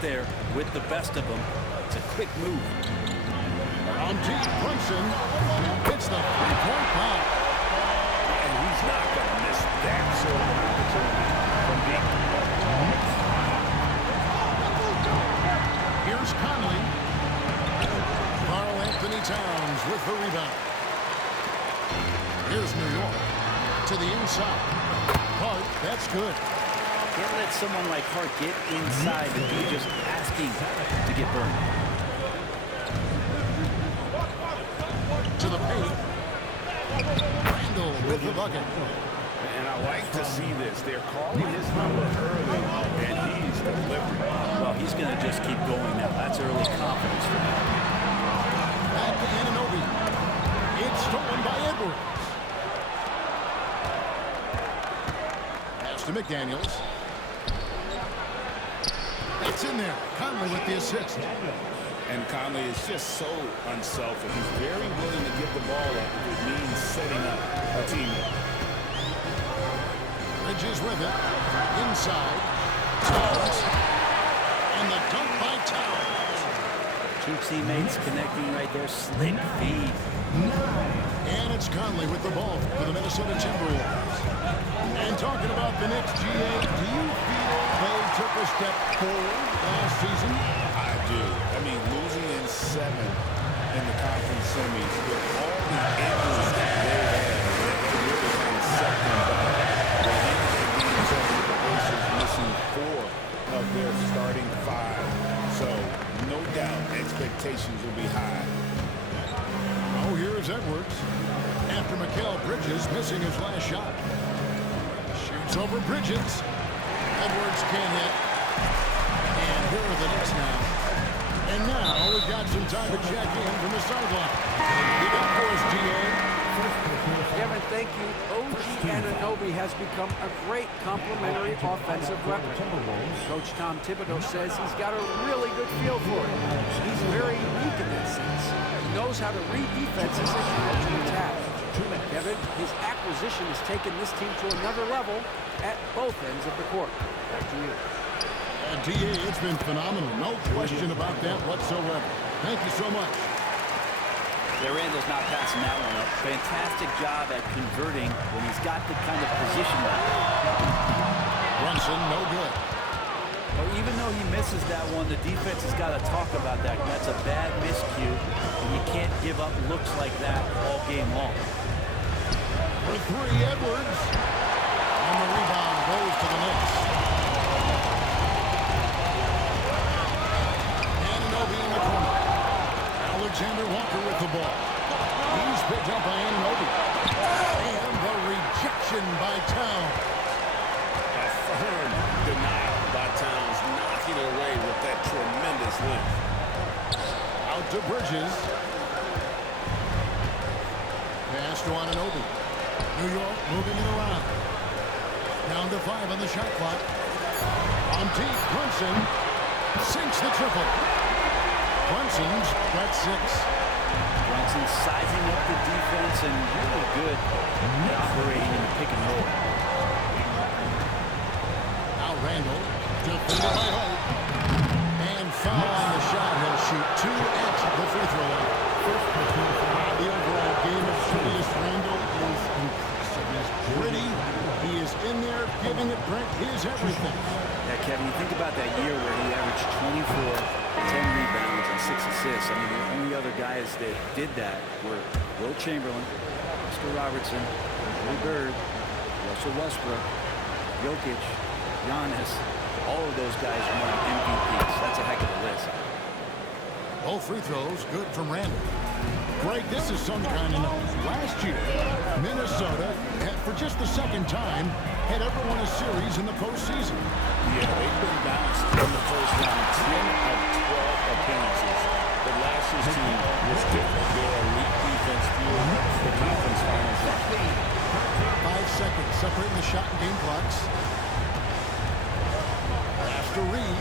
there with the best of them. It's a quick move. On deep, Brunson hits the three-point bomb. And he's not going to miss that sort of opportunity from deep. Here's Conley. Karl Anthony Towns with the rebound. Here's New York to the inside. Hart, that's good. Can't let someone like Hart get inside and be just asking to get burned. To the paint. Randall with the bucket. And I like to see this. They're calling his number early, and he's delivering. Well, he's going to just keep going now. That's early confidence for him. Back to Anunoby. It's stolen by Edwards. Pass to McDaniels. It's in there. Conley with the assist. And Conley is just so unselfish. He's very willing to give the ball up if it means setting up a teammate. Bridges with it. Inside. Towns. And the dunk by Towns. Two teammates connecting right there. Slick feed. And it's Conley with the ball for the Minnesota Timberwolves. And talking about the Knicks, GA, do you feel they took a step forward last season? I do. I mean, losing in 7 in the conference semis with all the injuries they had, they really kind of set them back. They ended the games over the Pacers missing 4 of their starting 5. So, no doubt, expectations will be high. Oh, here's Edwards. After Mikal Bridges missing his last shot. Shoots over Bridges. Edwards can't hit. And here are the Knicks now. And now we've got some time to check in from the sideline. You got for us, GA. Kevin, thank you. OG Anunoby has become a great complementary offensive weapon. Coach Tom Thibodeau says he's got a really good feel for it. He's very unique in that sense. He knows how to read defenses and how to attack. Kevin, his acquisition has taken this team to another level at both ends of the court. Back to you. DA, it's been phenomenal. No question about that whatsoever. Thank you so much. Yeah, Randall's not passing that one up. Fantastic job at converting when he's got the kind of position like that. Brunson, no good. Well, even though he misses that one, the defense has got to talk about that. That's a bad miscue, and you can't give up looks like that all game long. For 3, Edwards. And the rebound goes to the Knicks. Anunoby in the corner. Alexander Walker with the ball. He's picked up by Anunoby. And the rejection by Towns. A firm denial by Towns, knocking away with that tremendous length. Out to Bridges. Pass to Anunoby. New York moving it around. Down to 5 on the shot clock. On deep, Brunson sinks the triple. Brunson's got 6. Brunson sizing up the defense and really good at operating in the pick and roll. Now Randall, defended by Hope. And foul on the shot. He'll shoot 2 at the free throw line. The overall game of Julius Randall is impressive. He's gritty. He is in there giving it Brent his everything. Yeah, Kevin, you think about that year where he averaged 24, 10 rebounds, and 6 assists. I mean, the only other guys that did that were Will Chamberlain, Oscar Robertson, Drew Bird, Russell Westbrook, Jokic, Giannis. All of those guys won MVPs. That's a heck of a list. Both free throws good from Randall. Greg, this is some kind of news. Last year, Minnesota, for just the second time, had ever won a series in the postseason. Yeah, they've been bounced in the first round 10 of 12 appearances. But last year's team was different. Their elite defense fueled the conference finals. 5 seconds separating the shot and game clocks. Pass to Reed.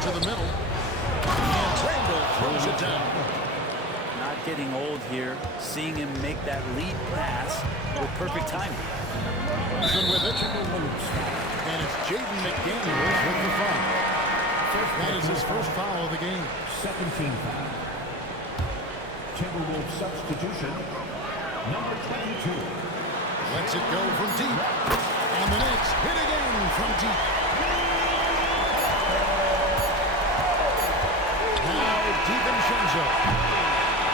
To the middle. And Randall throws it down. Not getting old here. Seeing him make that lead pass with perfect timing. Brunson with it. And it's Jaden McDaniels with the foul. That is his first foul of the game. Second team foul. Timberwolves substitution, number 22. Lets it go from deep. And the Knicks hit again from deep. Now DiVincenzo.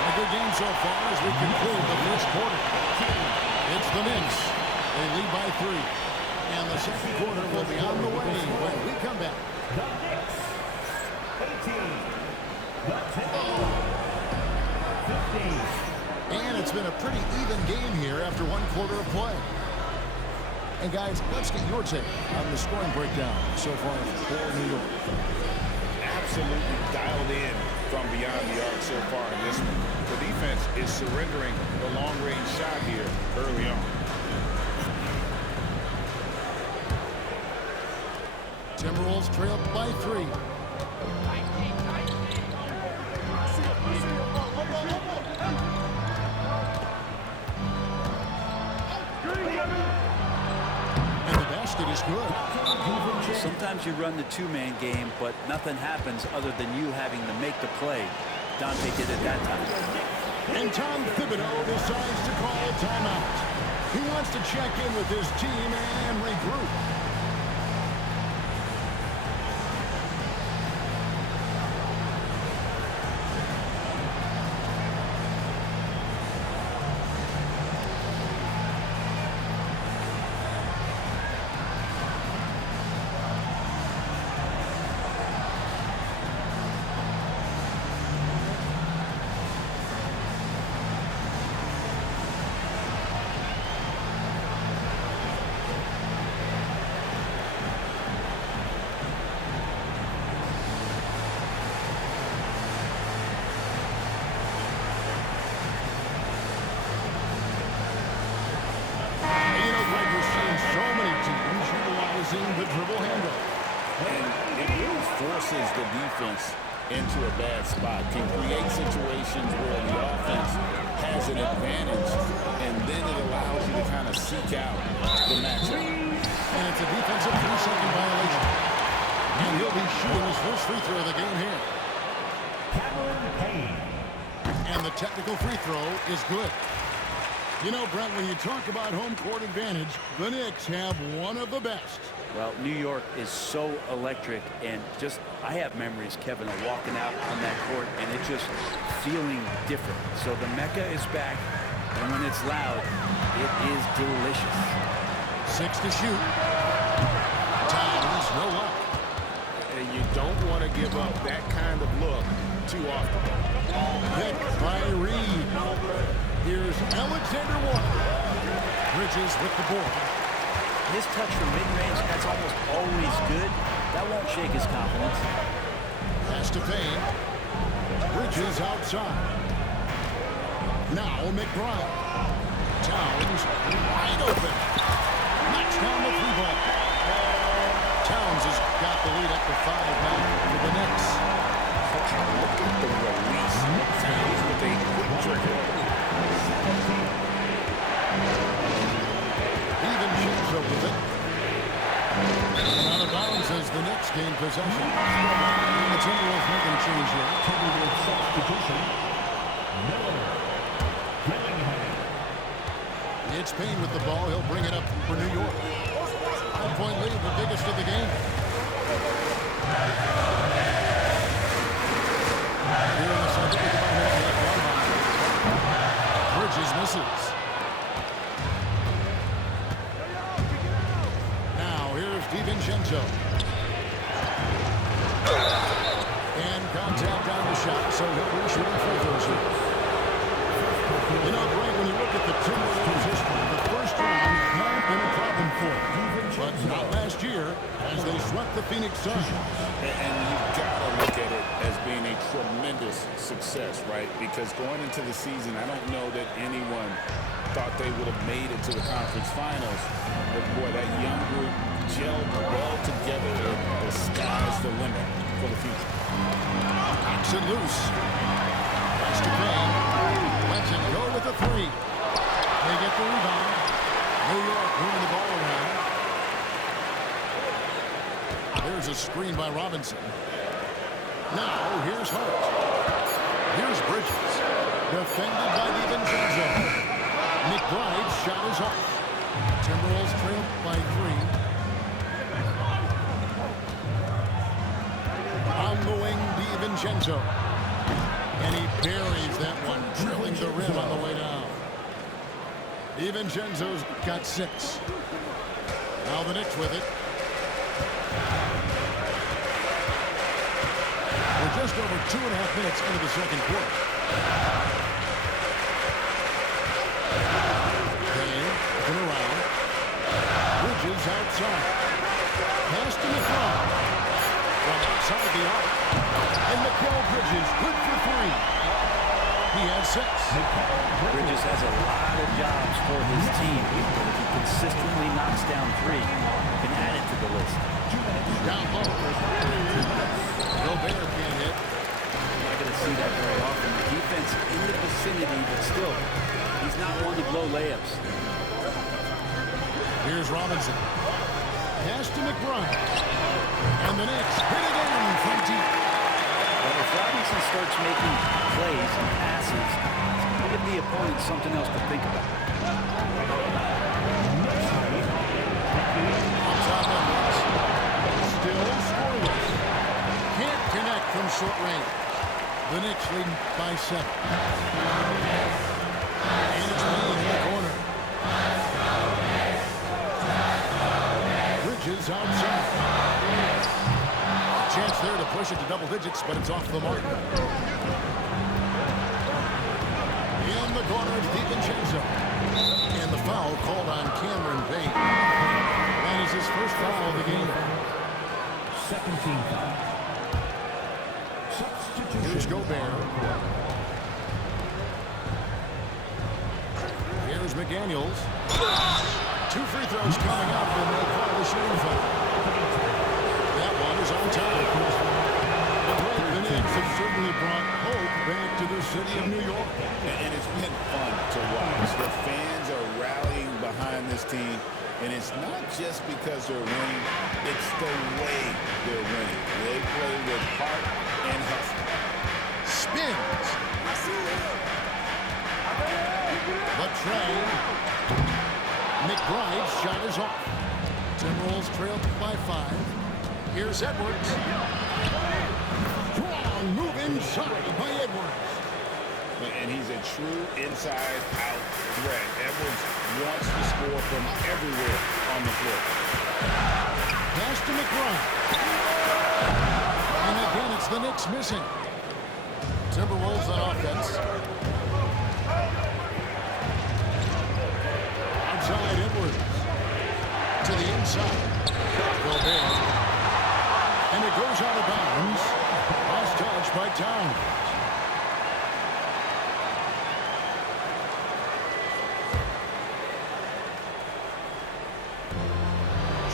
A good game so far as we conclude the first quarter. It's the Knicks. They lead by 3. And the second quarter will be on the way when we come back. The Knicks, 18. The Timberwolves, 15. And it's been a pretty even game here after one quarter of play. And guys, let's get your take on the scoring breakdown so far for New York. Absolutely dialed in from beyond the arc so far in this one. The defense is surrendering the long-range shot here early on. Timberwolves trail by 3. And the basket is good. Sometimes you run the two-man game, but nothing happens other than you having to make the play. Dante did it that time. And Tom Thibodeau decides to call a timeout. He wants to check in with his team and regroup. The dribble handle. And it really forces the defense into a bad spot. Can create situations where the offense has an advantage, and then it allows you to kind of seek out the matchup. And it's a defensive 3-second violation. And he'll be shooting his first free throw of the game here. Cameron Payne. And the technical free throw is good. You know, Brent, when you talk about home court advantage, the Knicks have one of the best. Well, New York is so electric, and just, I have memories, Kevin, of walking out on that court, and it just feeling different. So the Mecca is back, and when it's loud, it is delicious. 6 to shoot. Towns, no luck. And you don't want to give up that kind of look too often. Hit by Reed. Here's Alexander Walker. Bridges with the board. His touch from mid-range, that's almost always good. That won't shake his confidence. Pass to Payne. Bridges outside. Now McBride. Towns wide open. Knocks down the 3-ball. Towns has got the lead up to 5 now for the Knicks. Look at the release. Towns with a quick trigger. DiVincenzo with it. And out of bounds as the Knicks gain possession. And the Timberwolves making a change here. Timberwolves substitution, Miller. Dillingham. It's Payne with the ball. He'll bring it up for New York. 1-point lead, the biggest of the game. Here in the second, we come out here with one. Bridges misses. Now here's DiVincenzo. And contact on the shot, so he'll be shooting free throws here. You know, Greg, when you look at the Timberwolves history, the first round has been a problem for them. But not last year, as they swept the Phoenix Suns. And you've got to look at it as being a tremendous success, right? Because going into the season, I don't know that anyone thought they would have made it to the conference finals. But boy, that young group gelled well together. The sky's the limit for the future. Knocks it loose. Pass to Payne. Lets it go with the 3. They get the rebound. New York moving the ball around. There's a screen by Robinson. Now, here's Hart. Here's Bridges. Defended by DiVincenzo. McBride's shot is off. Timberwolves trail by 3. On the wing, DiVincenzo. And he buries that one, drilling the rim on the way down. DiVincenzo's got 6. Now the Knicks with it. We're just over 2.5 minutes into the second quarter. Payne looking around. Bridges outside. Pass to McBride. From outside the arc. And Mikal Bridges good for 3. He has 6. Bridges has a lot of jobs for his team, but if he consistently knocks down 3, he can add it to the list. Down low. Gobert can't hit. You're not going to see that very often. The defense in the vicinity, but still, he's not one to blow layups. Here's Robinson. Pass to McBride. And the Knicks hit it in from deep. Well, if Robinson starts making plays and passes, it's going to give the opponent something else to think about. Top Edwards. Still scoreless. Can't connect from short range. The Knicks leading by 7. And it's Payne in the corner. Bridges outside. Chance there to push it to double digits, but it's off the mark. In the corner, it's DiVincenzo. And the foul called on Cameron Payne. That is his first foul of the game. Second team foul. Substitution. Here's Gobert. Here's McDaniels. 2 free throws coming up, and they call the shooting foul. That one is on time. The Knicks have certainly brought hope back to the city of New York. And it's been fun to watch. The fans are rallying behind this team. And it's not just because they're winning. It's the way they're winning. They play with heart and hustle. Spins. But Trey. McBride's shot is off. Timberwolves trail by 5. Here's Edwards. Strong move inside by Edwards. And he's a true inside-out threat. Edwards wants to score from everywhere on the floor. Pass to McBride. And again, it's the Knicks missing. Timberwolves on offense. Outside Edwards. To the inside. Gobert. And it goes out of bounds. Last touch by Towns.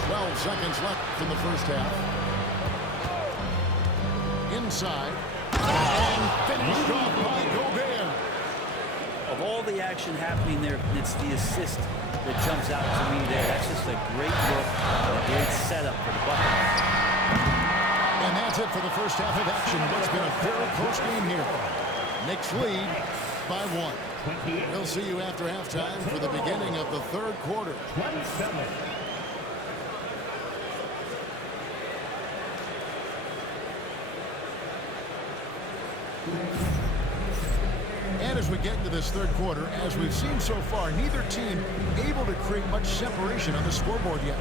12 seconds left in the first half. Inside. And finished off by Gobert. Of all the action happening there, it's the assist that jumps out to me there. That's just a great look and a great setup for the Bucks. And that's it for the first half of action. What's been a very close game here. Knicks lead by 1. We'll see you after halftime for the beginning of the third quarter. 27. And as we get into this third quarter, as we've seen so far, neither team able to create much separation on the scoreboard yet.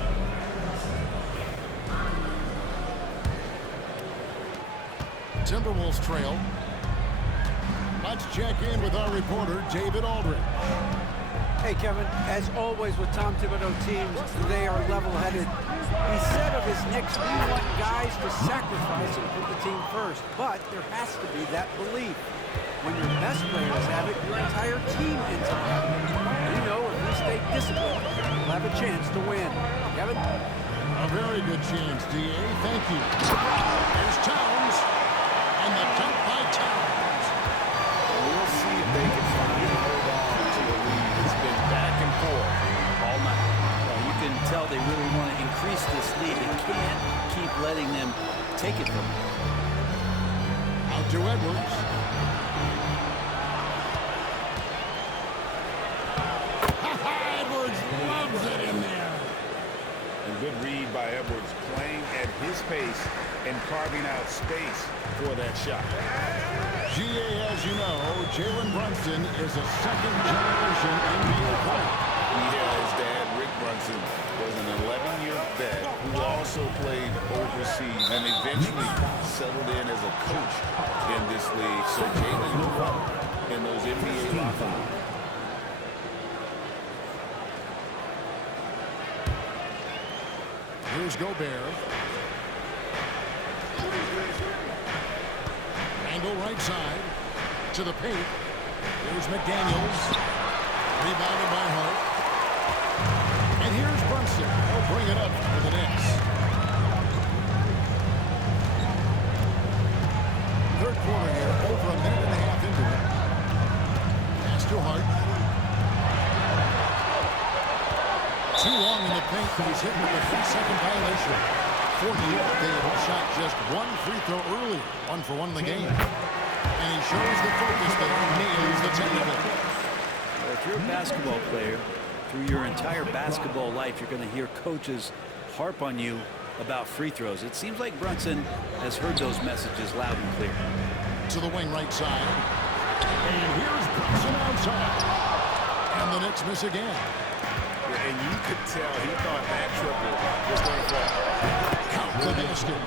Timberwolves trail. Let's check in with our reporter, David Aldridge. Hey, Kevin, as always with Tom Thibodeau teams, they are level-headed. He said of his Knicks, we want guys to sacrifice and put the team first, but there has to be that belief. When your best players have it, your entire team ends up having it. We know if we stay disciplined, we'll have a chance to win. Kevin? A very good chance, D.A. Thank you. Here's Towns, and the dunk by Towns. We'll see if they can finally hold on to the lead. It's been back and forth all night. Well, you can tell they really want to increase this lead. They can't keep letting them take it from them. Out to Edwards. Edwards loves it in there. A good read by Edwards, playing at his pace and carving out space for that shot. GA, as you know, Jalen Brunson is a second-generation NBA player. Yeah, his dad, Rick Brunson, was an 11-year vet who also played overseas and eventually settled in as a coach in this league. So Jalen grew up in those NBA locker rooms. Here's Gobert. Angle right side to the paint. Here's McDaniels. Rebounded by Hart. And here's Brunson. He'll bring it up for the Knicks. Third quarter here, over a minute and a half into it. Pass to Hart. Too long in the paint, but he's hit with a 3-second violation. For New York, they had shot just one free throw early, 1 for 1 in the game. And he shows the focus that nails the technical. Well, if you're a basketball player, through your entire basketball life, you're going to hear coaches harp on you about free throws. It seems like Brunson has heard those messages loud and clear. To the wing right side. And here's Brunson outside. And the Knicks miss again. And you could tell he thought that triple was going to fall. Count the basket.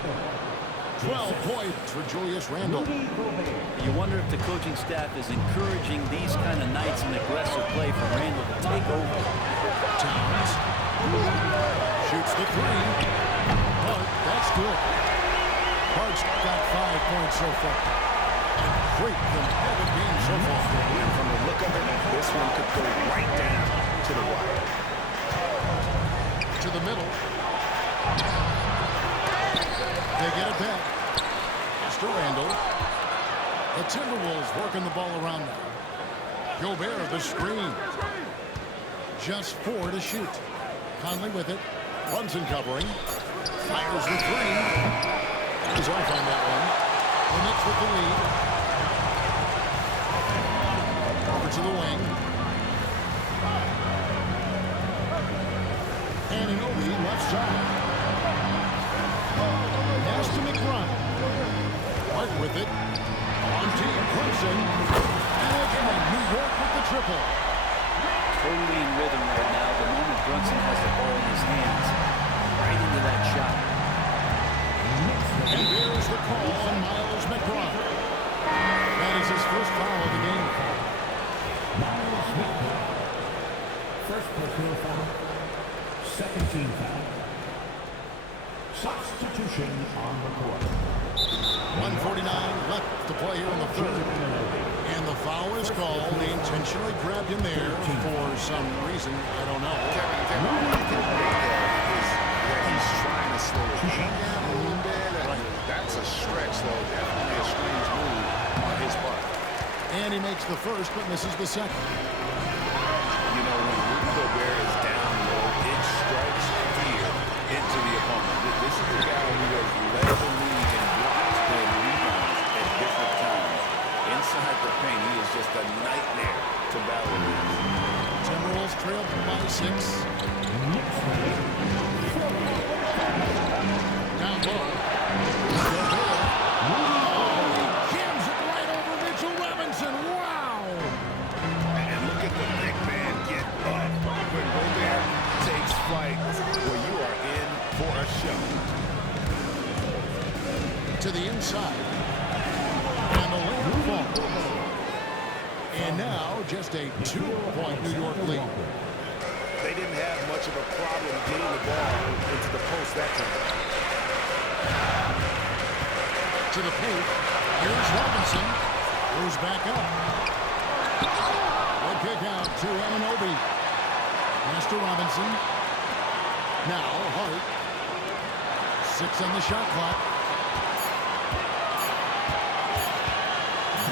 12 points for Julius Randle. You wonder if the coaching staff is encouraging these kind of nights and aggressive play for Randle to take over. Towns shoots the three. Hart, that's good. Hart's got 5 points so far. And great competitive game so far. And from the look of it, this one could go right down to the wire. To the middle. They get it back. Mr. Randle. The Timberwolves working the ball around now. Gobert, the screen. Just 4 to shoot. Conley with it. Brunson covering. Fires the three. He's off on that one. The Knicks with the lead. Over to the wing. Anunoby left side. Pass to McBride. Hart with it. On team Brunson. And again, New York with the triple. Totally in rhythm right now. The moment Brunson has the ball in his hands, right into that shot. And there's the call on Miles McBride. That is his first foul of the game. Miles McBride. First personal foul. Second team foul. Substitution on the court. 1:49 left to play here in the third. And the foul is called. They intentionally grabbed him there for some reason. I don't know. Kevin, what you can make of is that he's trying to slow it down a little bit. That's a stretch, though. Definitely a strange move on his part. And he makes the first, but misses the second. You know, when Rudy Gobert is down low, it strikes fear into the opponent. This is the guy who has led the league in blocks and rebounds at different times. Inside the paint, he is just a nightmare to battle against. Timberwolves trail by 6. Down low. Gobert. Oh, he jams it right over Mitchell Robinson. Wow! And look at the big man get up. When Gobert takes flight, well, you are in for a show. To the inside. And the layup falls. And now just a 2-point New York lead. They didn't have much of a problem getting the ball into the post that time. To the paint. Here's Robinson. Goes back up. Good kick out to Anunoby. Master Robinson. Now Hart. 6 on the shot clock.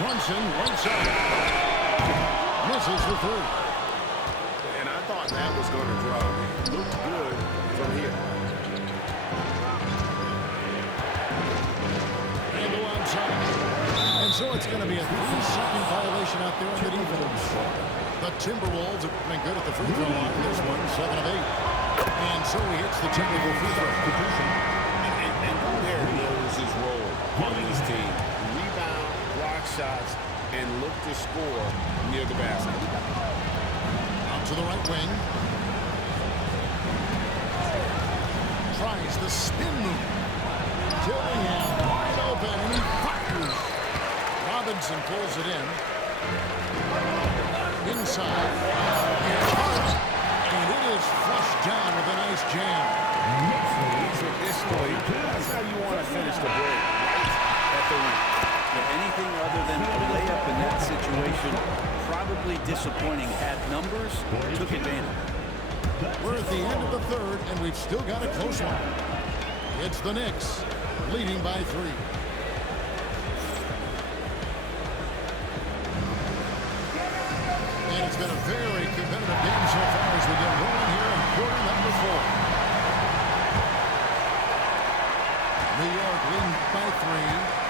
Brunson, right side. Misses the three. And I thought that was going to drop. Looked good, battle here. And go outside. And so it's going to be a 3-second violation out there on the defense. The Timberwolves have been good at the free throw line. This one, 7 of 8. And so he hits the technical free throw. And Gobert knows his role on this team. Rebound, block shots, and look to score near the basket. Out to the right wing. Tries the spin move. Dillingham wide open, and he fires. Robinson pulls it in. Inside. And it is flushed down with a nice jam. Traditionally, that's how you want to finish the break, right at the rim. Yeah, anything other than a layup in that situation, probably disappointing. Had numbers, took advantage. We're at the end of the third, and we've still got a close one. It's the Knicks, leading by 3. And it's been a very competitive game so far as we get rolling here in quarter number 4. New York leading by 3.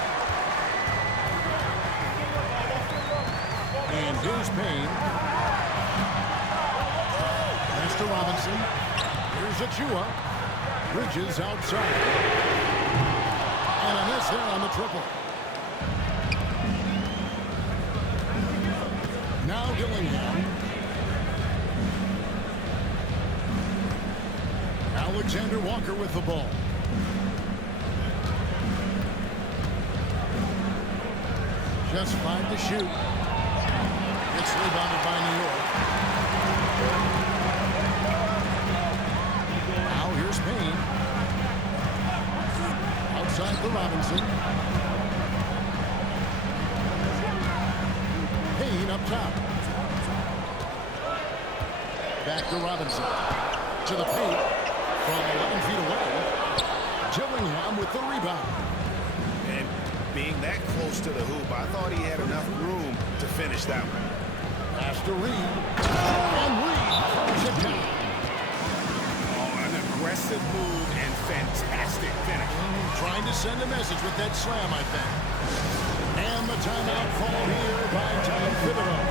And here's Payne. Pass to Robinson. Here's Achua. Bridges outside. And a miss there on the triple. Now Dillingham. Alexander Walker with the ball. Just 5 to shoot. It's rebounded by New York. Now here's Payne. Outside for Robinson. Payne up top. Back to Robinson. To the paint. From 11 feet away. Dillingham with the rebound. And being that close to the hoop, I thought he had enough room to finish that one. Pass to Reed. And Reed throws it down. Oh, an aggressive move and fantastic finish. Trying to send a message with that slam, I think. And the timeout called here by Tom Thibodeau.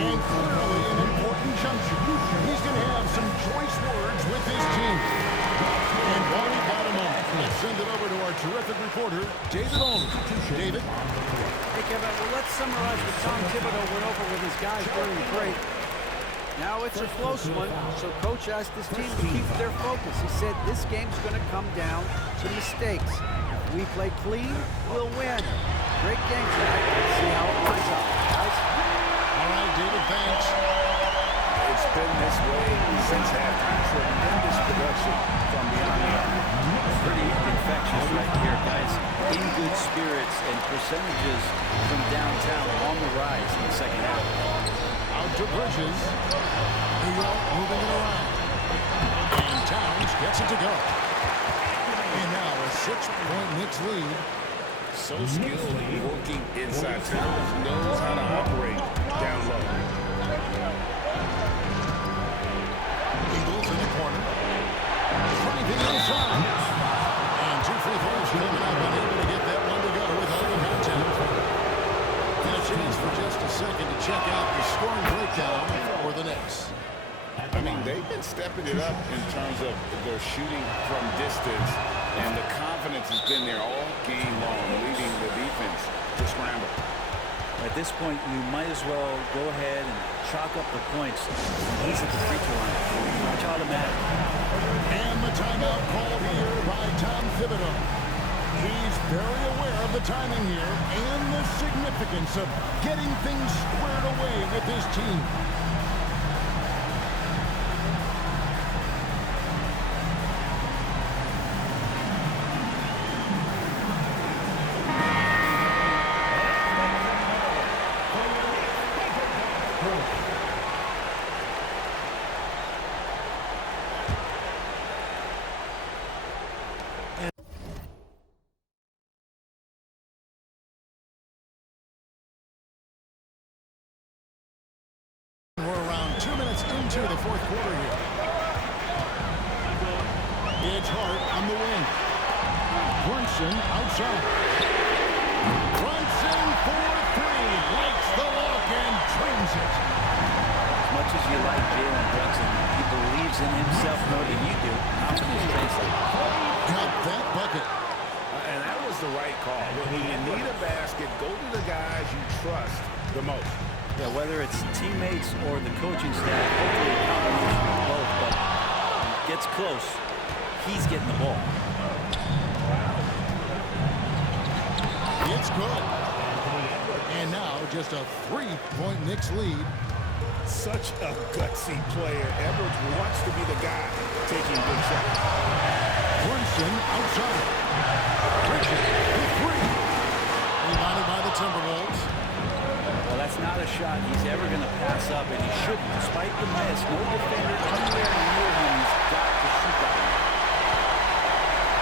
And clearly an important juncture. He's going to have some choice words with his team. And while we've got a moment, let's send it over to our terrific reporter, David Olney. David? Hey, Kevin, well, let's summarize what Tom Thibodeau went over with his guys during the break. Now it's a close one, so Coach asked his team to keep their focus. He said this game's going to come down to mistakes. If we play clean, we'll win. Great game tonight. Let's see how it lines up. Guys? All right, David, thanks. It's been this way since halftime. Tremendous production from beyond the arc. Pretty infectious right here, guys. In good spirits and percentages from downtown on the rise in the second half. Out to Bridges. New York moving it around. And Towns gets it to go. And now a 6-point Knicks lead. So skilled working inside. Towns knows how to operate down low. Eagles in the corner. Driving inside. And 2 free throws coming up. Unable to get that one to go with all the content. And a chance for just a second to check out the scoring breakdown for the Knicks. I mean, they've been stepping it up in terms of their shooting from distance, and the confidence has been there all game long, leading the defense to scramble. At this point, you might as well go ahead and chalk up the points. He's at the free throw line. It's automatic. And the timeout called here by Tom Thibodeau. He's very aware of the timing here and the significance of getting things squared away with his team. We're around 2 minutes into the fourth quarter here. It's Hart on the wing. Brunson outside. Brunson for three. Likes the look and trims it. As much as you like Jalen Brunson, he believes in himself more than you do. Confidence translates. Got that bucket. And that was the right call. When you need a basket, go to the guys you trust the most. Yeah, whether it's teammates or the coaching staff, hopefully a combination of both, but when it gets close, he's getting the ball. It's good. And now just a 3-point Knicks lead. Such a gutsy player. Edwards wants to be the guy taking big shots. Brunson outside. Bridges with three. Rebounded by the Timberwolves. Well, that's not a shot he's ever going to pass up, and he shouldn't. Despite the miss, no defender anywhere near him. He's got to shoot that one.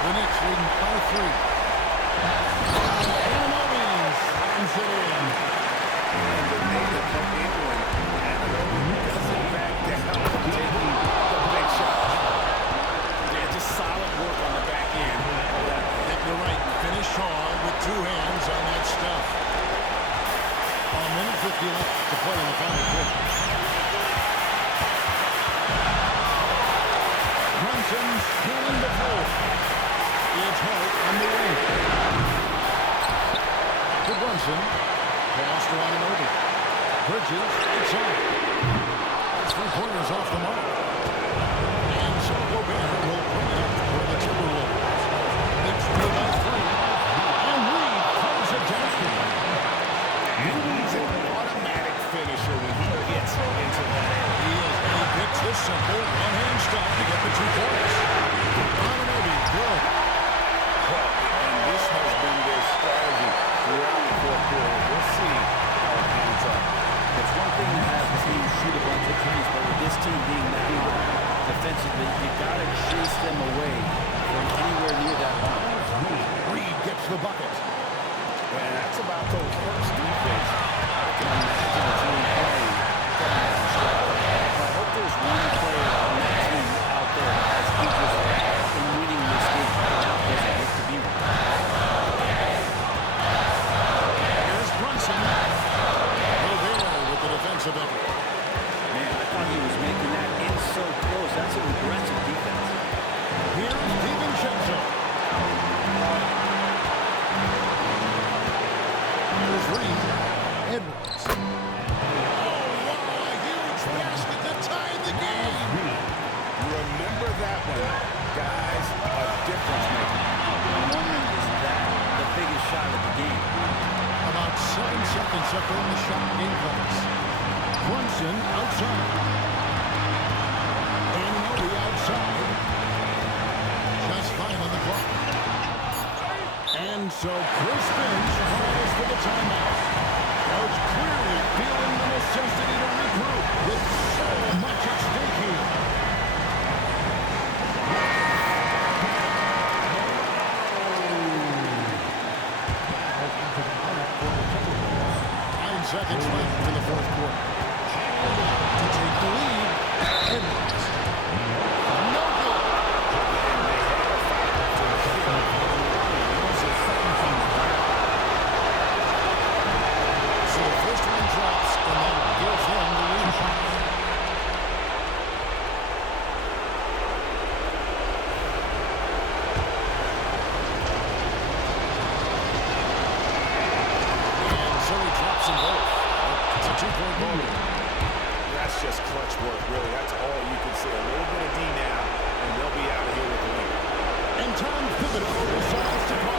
The Knicks leading by three. Anunoby slams it in. And the native from England, Anunoby doesn't back down from taking the big shot. Yeah, just solid work on the back end. You're right. Finish hard with two hands on that stuff. A minute 50 left to play in the final quarter. Brunson scanning the floor. It's Hart on the wing. To Brunson. Pass to Anunoby. Bridges inside. 3-pointers off the mark. And so Gobert will bring it up for the Timberwolves. Knicks lead by three. And Reed throws it down. And he's an automatic finisher when he gets into that area. He is, and he picks this simple one-hand stop to get the 2 points. Anunoby, good. And this has been their strategy throughout the fourth quarter. We'll see how it ends up. It's one thing to have the team shoot a bunch of threes, but with this team being that hot defensively, you got to chase them away from anywhere near that line. Reed gets the bucket. And that's about Coach Hurt's defense. I can imagine a team playing coming down the stretch. I hope there's one player on that team out there that has interest in winning this game. Now doesn't look to be one. Here's Brunson. Gobert with the defensive effort. Man, I thought he was making that in so close. That's an aggressive defense. Here's DiVincenzo. Here's Reed. Edwards. Oh, wow, a huge basket to tie the game. Remember that one. Guys, a difference maker. I'm wondering, is that the biggest shot of the game? About 7 seconds left in the shot game clocks. Brunson outside. Anunoby outside. Just 5 on the clock. And so Chris Finch calls for the timeout. Coach clearly feeling the necessity to regroup with so much at stake here. Seconds left in the fourth quarter. To take the lead, Edwards. No good. So the first one drops, and that gives him the lead. And so he drops them both. It's a 2-point ball game. That's just clutch work, really. That's all you can say. A little bit of D now, and they'll be out of here with the win. And Tom Thibodeau decides to call